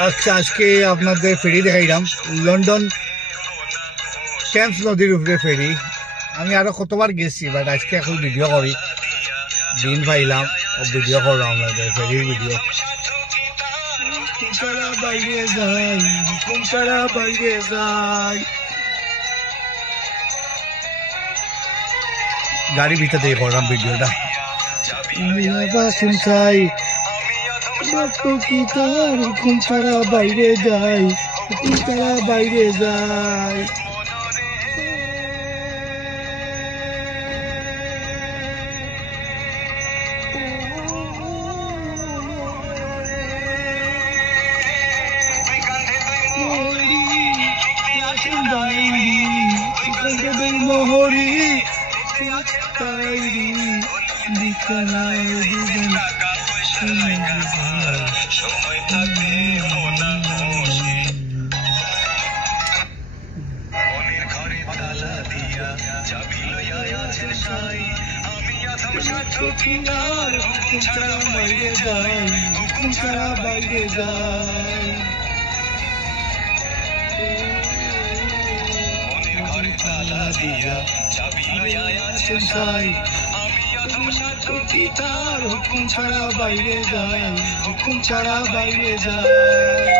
আচ্ছা, আজকে আপনাদের ফেরি দেখাইলাম লন্ডন টেমস নদীর উপরে ফেরি। আমি আরো কতবার গেছি, বাট আজকে এখন ভিডিও করি, দিন পাইলাম ভিডিও করলাম আপনাদের ফেরির ভিডিও। বাইরে যাই, বাইরে যাই, গাড়ি ভিতর থেকে করলাম ভিডিওটা। চাই হুকুম ছাড়া বাইরে যাই, হুকুম ছাড়া বাইরে যাই। মোহরি বাইরে যায় তালা দিয়া চাবি লইয়া আছেন সাই, আমি অধম সাক্ষী তার হুকুম ছাড়া বাইরে যায়, হুকুম ছাড়া বাইরে যায়।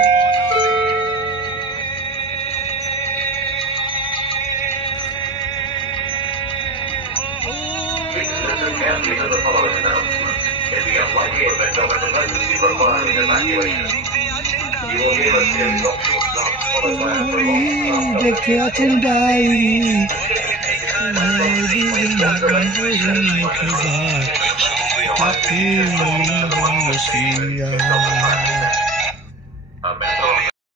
In the unlikely event of an emergency requiring evacuation, you will hear a series of short knocks followed by a prolonged দেখে আছেন ডায়েরি, পাখি